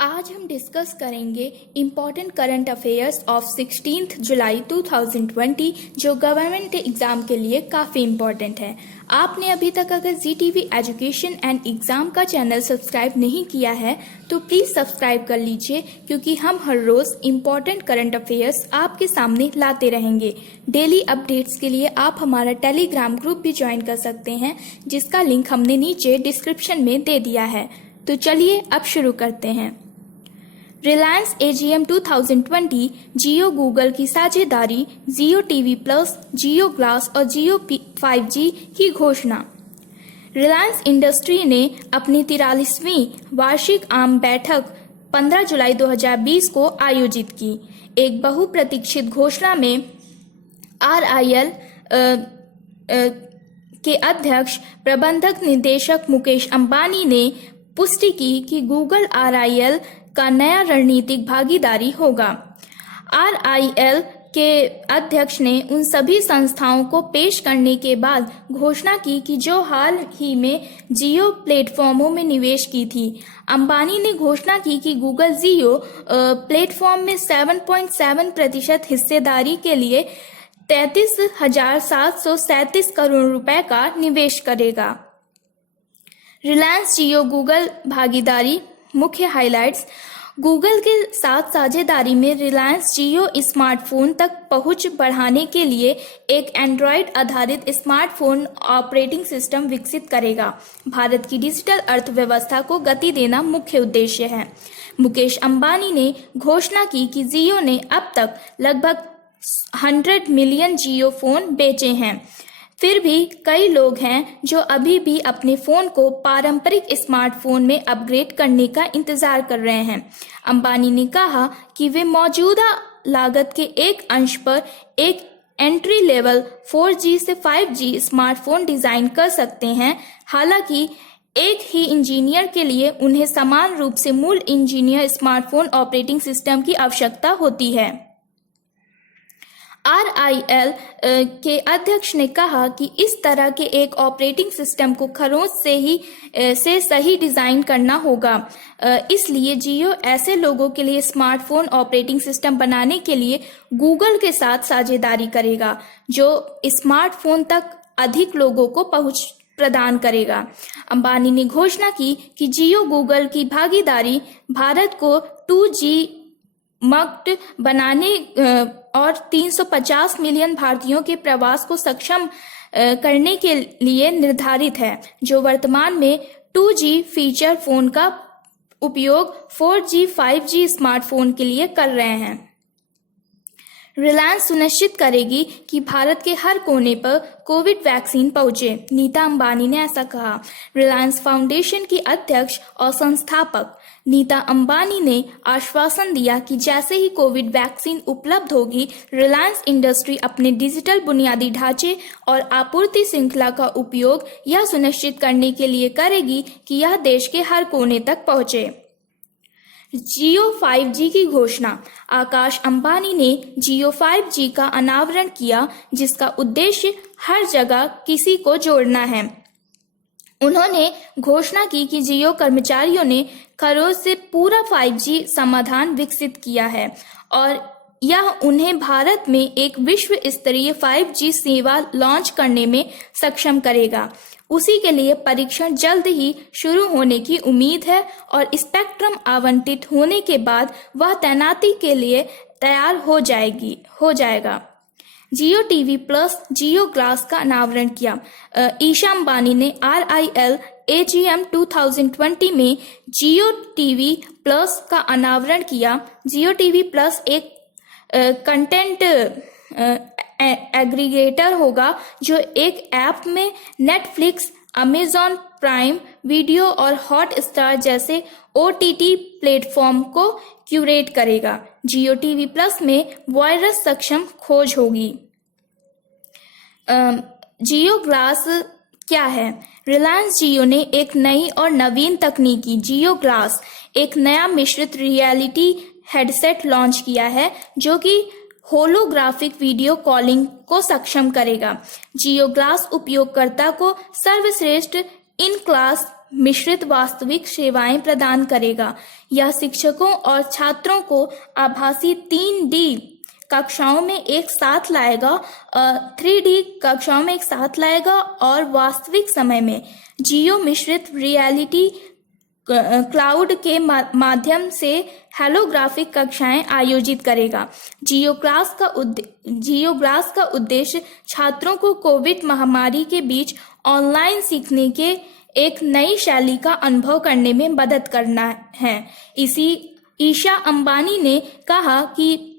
आज हम डिस्कस करेंगे इम्पॉर्टेंट करंट अफेयर्स ऑफ 16 जुलाई 2020 जो गवर्नमेंट एग्ज़ाम के लिए काफ़ी इम्पॉर्टेंट है। आपने अभी तक अगर ZTV एजुकेशन एंड एग्ज़ाम का चैनल सब्सक्राइब नहीं किया है तो प्लीज़ सब्सक्राइब कर लीजिए, क्योंकि हम हर रोज़ इम्पॉर्टेंट करंट अफेयर्स आपके सामने लाते रहेंगे। डेली अपडेट्स के लिए आप हमारा टेलीग्राम ग्रुप भी ज्वाइन कर सकते हैं, जिसका लिंक हमने नीचे डिस्क्रिप्शन में दे दिया है। तो चलिए अब शुरू करते हैं। रिलायंस AGM 2020 जियो गूगल की साझेदारी, जियो टीवी प्लस, जियो ग्लास और जियो 5G की घोषणा। रिलायंस इंडस्ट्री ने अपनी 43वीं वार्षिक आम बैठक 15 जुलाई 2020 को आयोजित की। एक बहुप्रतीक्षित घोषणा में RIL के अध्यक्ष प्रबंधक निदेशक मुकेश अंबानी ने पुष्टि की कि गूगल RIL का नया रणनीतिक भागीदारी होगा। RIL के अध्यक्ष ने उन सभी संस्थाओं को पेश करने के बाद घोषणा की कि जो हाल ही में जियो प्लेटफॉर्मों में निवेश की थी। अंबानी ने घोषणा की कि गूगल जियो प्लेटफॉर्म में 7.7% हिस्सेदारी के लिए 33,737 करोड़ रुपए का निवेश करेगा। रिलायंस जियो गूगल भागीदारी मुख्य हाइलाइट्स। गूगल के साथ साझेदारी में रिलायंस जियो स्मार्टफोन तक पहुंच बढ़ाने के लिए एक एंड्रॉयड आधारित स्मार्टफोन ऑपरेटिंग सिस्टम विकसित करेगा। भारत की डिजिटल अर्थव्यवस्था को गति देना मुख्य उद्देश्य है। मुकेश अंबानी ने घोषणा की कि जियो ने अब तक लगभग 100 मिलियन जियो फोन बेचे हैं। फिर भी कई लोग हैं जो अभी भी अपने फ़ोन को पारंपरिक स्मार्टफोन में अपग्रेड करने का इंतज़ार कर रहे हैं। अंबानी ने कहा कि वे मौजूदा लागत के एक अंश पर एक एंट्री लेवल 4G से 5G स्मार्टफोन डिज़ाइन कर सकते हैं। हालांकि एक ही इंजीनियर के लिए उन्हें समान रूप से मूल इंजीनियर स्मार्टफोन ऑपरेटिंग सिस्टम की आवश्यकता होती है। RIL के अध्यक्ष ने कहा कि इस तरह के एक ऑपरेटिंग सिस्टम को खरोंच से सही डिज़ाइन करना होगा। इसलिए जियो ऐसे लोगों के लिए स्मार्टफोन ऑपरेटिंग सिस्टम बनाने के लिए गूगल के साथ साझेदारी करेगा, जो स्मार्टफोन तक अधिक लोगों को पहुंच प्रदान करेगा। अंबानी ने घोषणा की कि जियो गूगल की भागीदारी भारत को 2G मुक्त बनाने और 350 मिलियन भारतीयों के प्रवास को सक्षम करने के लिए निर्धारित है, जो वर्तमान में 2G फीचर फोन का उपयोग 4G 5G स्मार्टफोन के लिए कर रहे हैं। रिलायंस सुनिश्चित करेगी कि भारत के हर कोने पर कोविड वैक्सीन पहुंचे, नीता अंबानी ने ऐसा कहा। रिलायंस फाउंडेशन की अध्यक्ष और संस्थापक नीता अंबानी ने आश्वासन दिया कि जैसे ही कोविड वैक्सीन उपलब्ध होगी, रिलायंस इंडस्ट्री अपने डिजिटल बुनियादी ढांचे और आपूर्ति श्रृंखला का उपयोग यह सुनिश्चित करने के लिए करेगी कि यह देश के हर कोने तक पहुंचे। जियो 5G की घोषणा। आकाश अंबानी ने जियो 5G का अनावरण किया, जिसका उद्देश्य हर जगह किसी को जोड़ना है। उन्होंने घोषणा की कि जियो कर्मचारियों ने खरोंच से पूरा 5G समाधान विकसित किया है और यह उन्हें भारत में एक विश्व स्तरीय 5G सेवा लॉन्च करने में सक्षम करेगा। उसी के लिए परीक्षण जल्द ही शुरू होने की उम्मीद है और स्पेक्ट्रम आवंटित होने के बाद वह तैनाती के लिए तैयार हो जाएगा। जियो टीवी प्लस, जियो ग्लास का अनावरण किया। ईशा अंबानी ने RIL AGM 2020 में जियो टीवी प्लस का अनावरण किया। जियो टीवी प्लस एक कंटेंट एग्रीगेटर होगा, जो एक ऐप में नेटफ्लिक्स, अमेजॉन प्राइम वीडियो और हॉटस्टार जैसे OTT प्लेटफॉर्म को क्यूरेट करेगा। जियो टीवी प्लस में वायरस सक्षम खोज होगी। जियो ग्लास क्या है? रिलायंस जियो ने एक नई और नवीन तकनीकी जियो ग्लास, एक नया मिश्रित रियलिटी हेडसेट लॉन्च किया है, जो कि होलोग्राफिक वीडियो कॉलिंग को सक्षम करेगा। जियो ग्लास उपयोगकर्ता को सर्वश्रेष्ठ इन क्लास मिश्रित वास्तविक सेवाएं प्रदान करेगा। यह शिक्षकों और छात्रों को आभासी 3D कक्षाओं में एक साथ लाएगा, 3D कक्षाओं में एक साथ लाएगा और वास्तविक समय में जियो मिश्रित रियलिटी क्लाउड के माध्यम से हेलोग्राफिक कक्षाएं आयोजित करेगा। जियो क्लास का उद्देश्य छात्रों को कोविड महामारी के बीच ऑनलाइन सीखने के एक नई शैली का अनुभव करने में मदद करना है। ईशा अंबानी ने कहा कि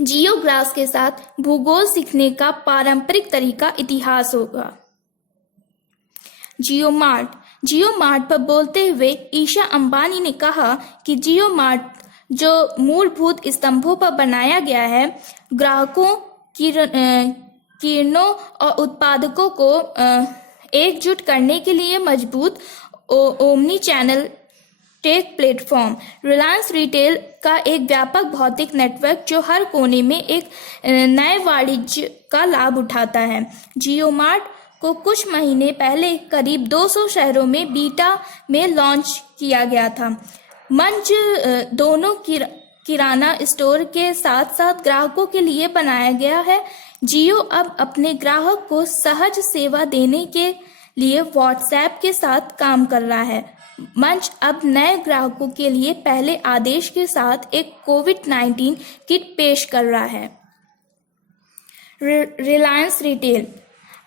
जियो क्लास के साथ भूगोल सीखने का पारंपरिक तरीका इतिहास होगा। जियो मार्ट पर बोलते हुए ईशा अंबानी ने कहा कि जियो मार्ट जो मूलभूत स्तंभों पर बनाया गया है, ग्राहकों, किरणों और उत्पादकों को एकजुट करने के लिए मजबूत omni channel take platform, Reliance retail का एक व्यापक भौतिक नेटवर्क जो हर कोने में एक नए वाणिज्य का लाभ उठाता है। जियो मार्ट को कुछ महीने पहले करीब 200 शहरों में बीटा में लॉन्च किया गया था। मंच दोनों किराना स्टोर के साथ साथ ग्राहकों के लिए बनाया गया है। जियो अब अपने ग्राहक को सहज सेवा देने के लिए व्हाट्सएप के साथ काम कर रहा है। मंच अब नए ग्राहकों के लिए पहले आदेश के साथ एक कोविड-19 किट पेश कर रहा है। रिलायंस रिटेल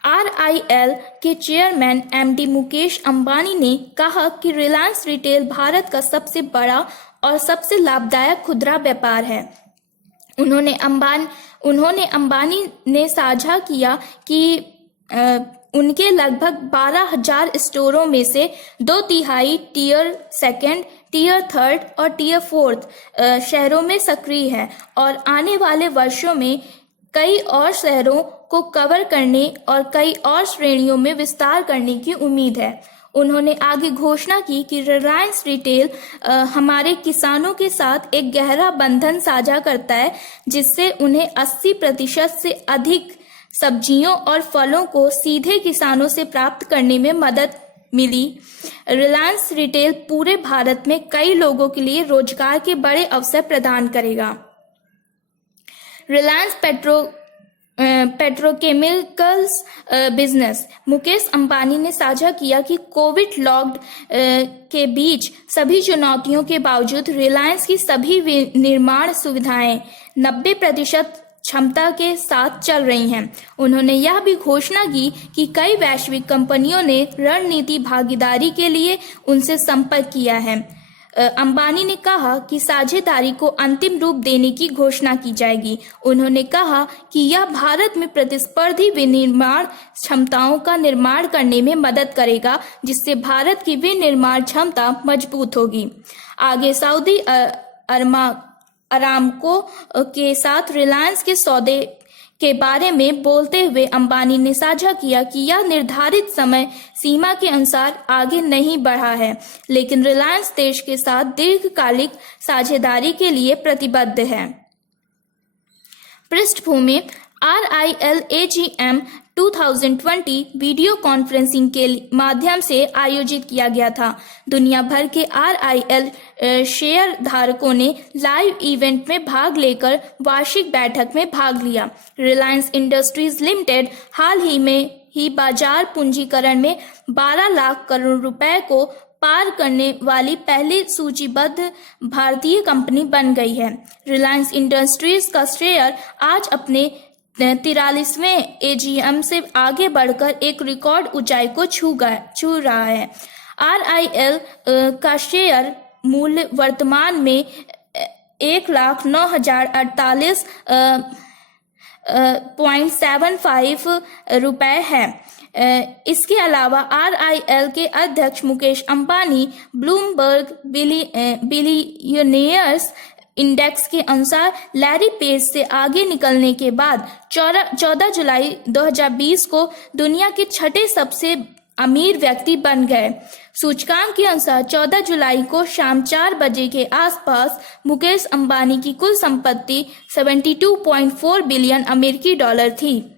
RIL के चेयरमैन MD मुकेश अंबानी ने कहा कि रिलायंस रिटेल भारत का सबसे बड़ा और सबसे लाभदायक खुदरा व्यापार है। उन्होंने अंबानी ने साझा किया कि उनके लगभग 12,000 स्टोरों में से 2/3 टियर 2, टियर 3 और टियर 4 शहरों में सक्रिय है और आने वाले वर्षों में कई और शहरों को कवर करने और कई और श्रेणियों में विस्तार करने की उम्मीद है। उन्होंने आगे घोषणा की कि रिलायंस रिटेल हमारे किसानों के साथ एक गहरा बंधन साझा करता है, जिससे उन्हें 80% से अधिक सब्जियों और फलों को सीधे किसानों से प्राप्त करने में मदद मिली। रिलायंस रिटेल पूरे भारत में कई लोगों के लिए रोजगार के बड़े अवसर प्रदान करेगा। रिलायंस पेट्रोकेमिकल्स बिजनेस मुकेश अंबानी ने साझा किया कि कोविड लॉकडाउन के बीच सभी चुनौतियों के बावजूद रिलायंस की सभी निर्माण सुविधाएं 90% क्षमता के साथ चल रही हैं। उन्होंने यह भी घोषणा की कि कई वैश्विक कंपनियों ने रणनीति भागीदारी के लिए उनसे संपर्क किया है। अंबानी ने कहा कि साझेदारी को अंतिम रूप देने की घोषणा की जाएगी। उन्होंने कहा कि यह भारत में प्रतिस्पर्धी विनिर्माण क्षमताओं का निर्माण करने में मदद करेगा, जिससे भारत की विनिर्माण क्षमता मजबूत होगी। आगे सऊदी अरामको के साथ रिलायंस के सौदे के बारे में बोलते हुए अंबानी ने साझा किया कि यह निर्धारित समय सीमा के अनुसार आगे नहीं बढ़ा है, लेकिन रिलायंस देश के साथ दीर्घकालिक साझेदारी के लिए प्रतिबद्ध है। पृष्ठभूमि RIL AGM 2020 वीडियो कॉन्फ्रेंसिंग के माध्यम से आयोजित किया गया था। दुनिया भर के RIL शेयर धारकों ने लाइव इवेंट में भाग लेकर वार्षिक बैठक में भाग लिया। रिलायंस इंडस्ट्रीज लिमिटेड हाल ही में बाजार पूंजीकरण में 12 लाख करोड़ रुपए को पार करने वाली पहली सूचीबद्ध भारतीय कंपनी बन गई है। रिलायंस इंडस्ट्रीज का शेयर आज अपने 43वें AGM से आगे बढ़कर एक रिकॉर्ड ऊंचाई को छू रहा है। RIL का शेयर मूल्य वर्तमान में 1,09,048.75 रुपए है। इसके अलावा RIL के अध्यक्ष Mukesh Ambani Bloomberg billionaires index के अनुसार लैरी पेज से आगे निकलने के बाद 14 जुलाई 2020 को दुनिया के 6ठे सबसे अमीर व्यक्ति बन गए। सूचकांक के अनुसार 14 जुलाई को शाम 4 बजे के आसपास मुकेश अंबानी की कुल संपत्ति 72.4 बिलियन अमेरिकी डॉलर थी।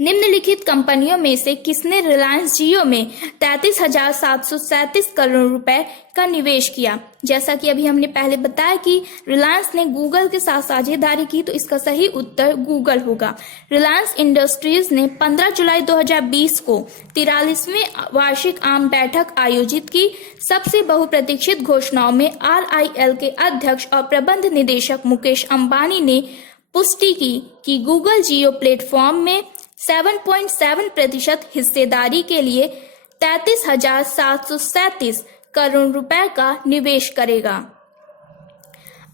निम्नलिखित कंपनियों में से किसने रिलायंस जियो में 33,737 करोड़ रुपए का निवेश किया? जैसा कि अभी हमने पहले बताया कि रिलायंस ने गूगल के साथ साझेदारी की, तो इसका सही उत्तर गूगल होगा। रिलायंस इंडस्ट्रीज ने 15 जुलाई 2020 को 43वीं वार्षिक आम बैठक आयोजित की। सबसे बहुप्रतीक्षित घोषणाओं में RIL के अध्यक्ष और प्रबंध निदेशक मुकेश अंबानी ने पुष्टि की कि गूगल जियो प्लेटफॉर्म में 7.7% हिस्सेदारी के लिए 33,737 करोड़ रुपए का निवेश करेगा।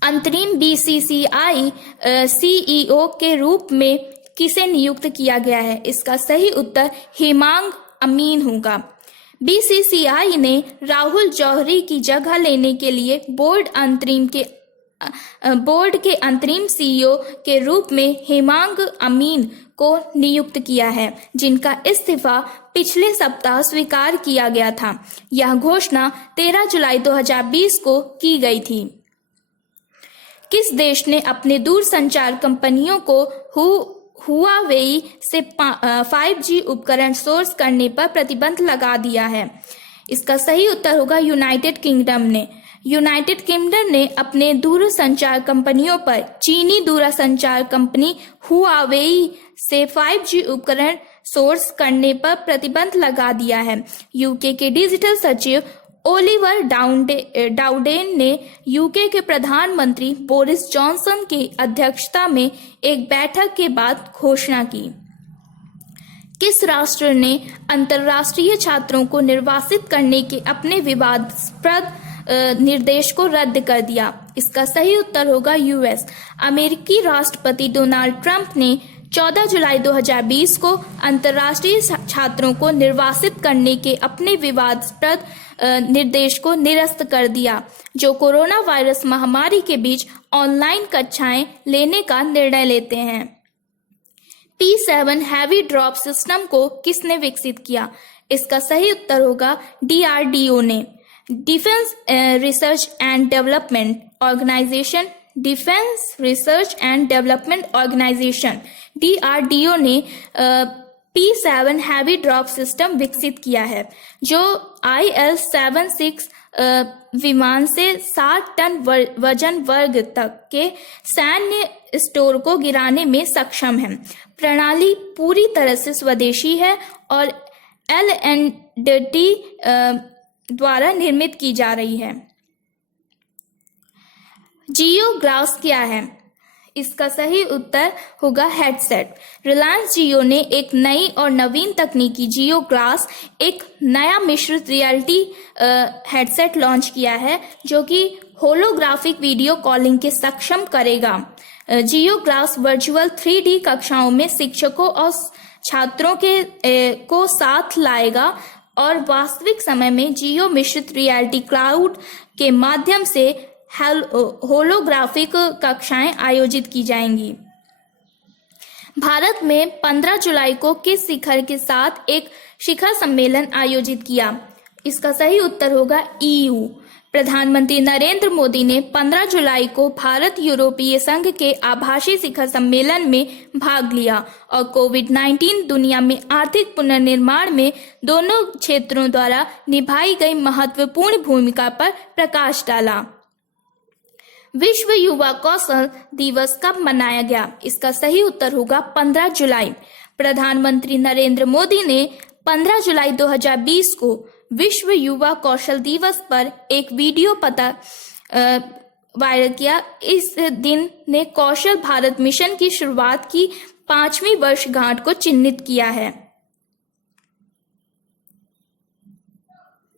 अंतरिम BCCI CEO के रूप में किसे नियुक्त किया गया है? इसका सही उत्तर हेमांग अमीन होगा। BCCI ने राहुल जौहरी की जगह लेने के लिए बोर्ड के अंतरिम CEO के रूप में हेमांग अमीन को नियुक्त किया है, जिनका इस्तीफा पिछले सप्ताह स्वीकार किया गया था। यह घोषणा 13 जुलाई 2020 को की गई थी। किस देश ने अपने दूरसंचार कंपनियों को हुआवेई से 5G उपकरण सोर्स करने पर प्रतिबंध लगा दिया है? इसका सही उत्तर होगा यूनाइटेड किंगडम ने। यूनाइटेड किंगडम ने अपने दूरसंचार कंपनियों पर चीनी दूरसंचार कंपनी हुआवेई से 5G उपकरण सोर्स करने पर प्रतिबंध लगा दिया है। यूके के डिजिटल सचिव ओलिवर डाउडेन ने यूके के प्रधानमंत्री बोरिस जॉनसन की अध्यक्षता में एक बैठक के बाद घोषणा की। किस राष्ट्र ने अंतर्राष्ट्रीय छात्रों को निर्वासित करने के अपने विवादास्पद निर्देश को रद्द कर दिया? इसका सही उत्तर होगा US। अमेरिकी राष्ट्रपति डोनाल्ड ट्रंप ने 14 जुलाई 2020 को अंतर्राष्ट्रीय छात्रों को निर्वासित करने के अपने विवादास्पद निर्देश को निरस्त कर दिया, जो कोरोना वायरस महामारी के बीच ऑनलाइन कक्षाएं लेने का निर्णय लेते हैं। P7 हैवी ड्रॉप सिस्टम को किसने विकसित किया? इसका सही उत्तर होगा DRDO ने। Defence research and development organisation DRDO ने P7 हैवी ड्रॉप सिस्टम विकसित किया है, जो IL-76 विमान से 60 टन वजन वर्ग तक के सैन्य स्टोर को गिराने में सक्षम है। प्रणाली पूरी तरह से स्वदेशी है और L&T द्वारा निर्मित की जा रही है। जियो ग्लास क्या है? इसका सही उत्तर होगा हेडसेट। रिलायंस जियो ने एक नई और नवीन तकनीकी जियो ग्लास, एक नया मिश्रित रियलिटी हेडसेट लॉन्च किया है, जो कि होलोग्राफिक वीडियो कॉलिंग के सक्षम करेगा। जियो ग्लास वर्चुअल 3D कक्षाओं में शिक्षकों और छात्रों को साथ लाएगा और वास्तविक समय में जियो मिश्रित रियलिटी क्लाउड के माध्यम से होलोग्राफिक कक्षाएं आयोजित की जाएंगी। भारत में 15 जुलाई को किस शिखर के साथ एक शिखर सम्मेलन आयोजित किया? इसका सही उत्तर होगा EU। प्रधानमंत्री नरेंद्र मोदी ने 15 जुलाई को भारत यूरोपीय संघ के आभासी शिखर सम्मेलन में भाग लिया और कोविड-19 दुनिया में आर्थिक पुनर्निर्माण में दोनों क्षेत्रों द्वारा निभाई गई महत्वपूर्ण भूमिका पर प्रकाश डाला। विश्व युवा कौशल दिवस कब मनाया गया? इसका सही उत्तर होगा 15 जुलाई। प्रधानमंत्री नरेंद्र मोदी ने 15 जुलाई 2020 को विश्व युवा कौशल दिवस पर एक वीडियो वायरल किया। इस दिन ने कौशल भारत मिशन की शुरुआत की 5वीं वर्षगांठ को चिन्हित किया है।